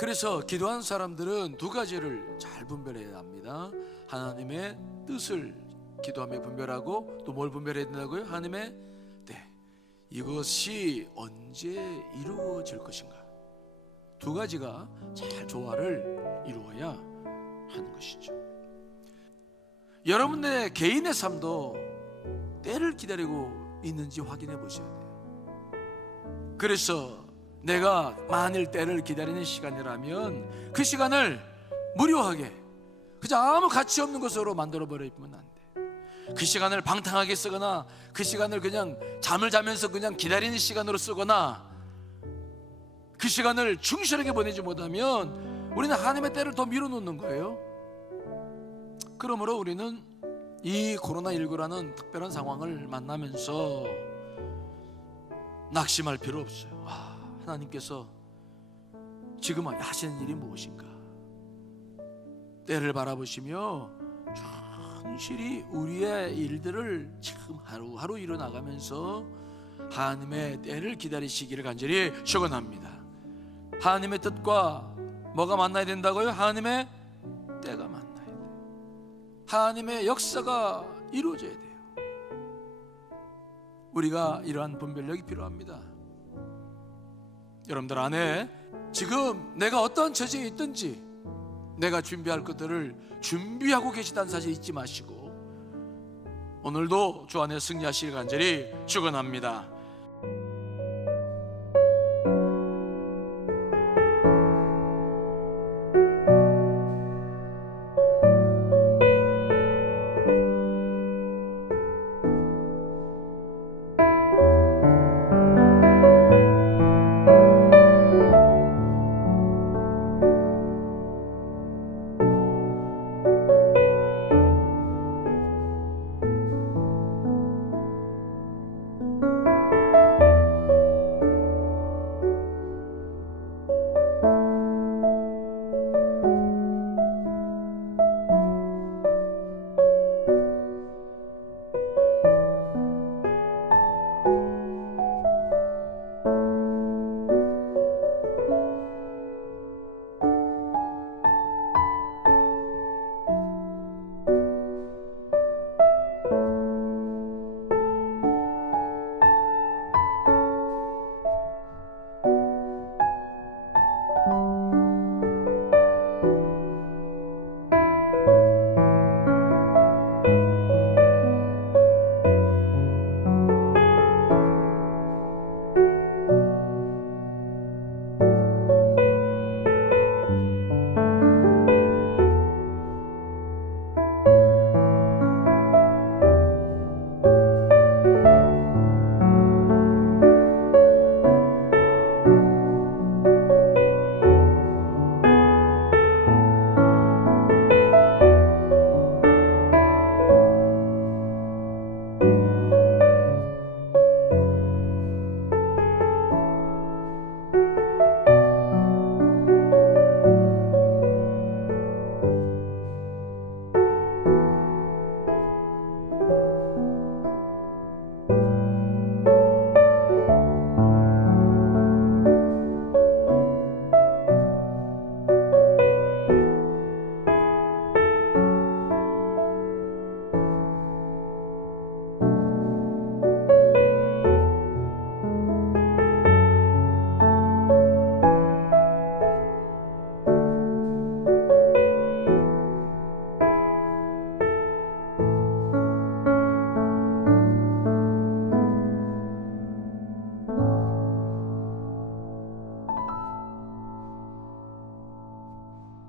그래서 기도하는 사람들은 두 가지를 잘 분별해야 합니다. 하나님의 뜻을 기도하며 분별하고 또 뭘 분별해야 된다고요? 하나님의 때 이것이 언제 이루어질 것인가 두 가지가 잘 조화를 이루어야 하는 것이죠. 여러분의 개인의 삶도 때를 기다리고 있는지 확인해 보셔야 돼요. 그래서 내가 만일 때를 기다리는 시간이라면 그 시간을 무료하게 그저 아무 가치 없는 것으로 만들어 버리면 안 돼. 그 시간을 방탕하게 쓰거나 그 시간을 그냥 잠을 자면서 그냥 기다리는 시간으로 쓰거나 그 시간을 충실하게 보내지 못하면 우리는 하나님의 때를 더 밀어놓는 거예요. 그러므로 우리는 이 코로나19라는 특별한 상황을 만나면서 낙심할 필요 없어요. 와, 하나님께서 지금 하시는 일이 무엇인가? 때를 바라보시며 충실히 우리의 일들을 지금 하루하루 이뤄나가면서 하나님의 때를 기다리시기를 간절히 축원합니다. 하나님의 뜻과 뭐가 만나야 된다고요? 하나님의 때가 만나야 돼. 하나님의 역사가 이루어져야 돼요. 우리가 이러한 분별력이 필요합니다. 여러분들 안에 지금 내가 어떤 처지에 있든지 내가 준비할 것들을 준비하고 계시다는 사실 잊지 마시고 오늘도 주 안에 승리하시길 간절히 축원합니다.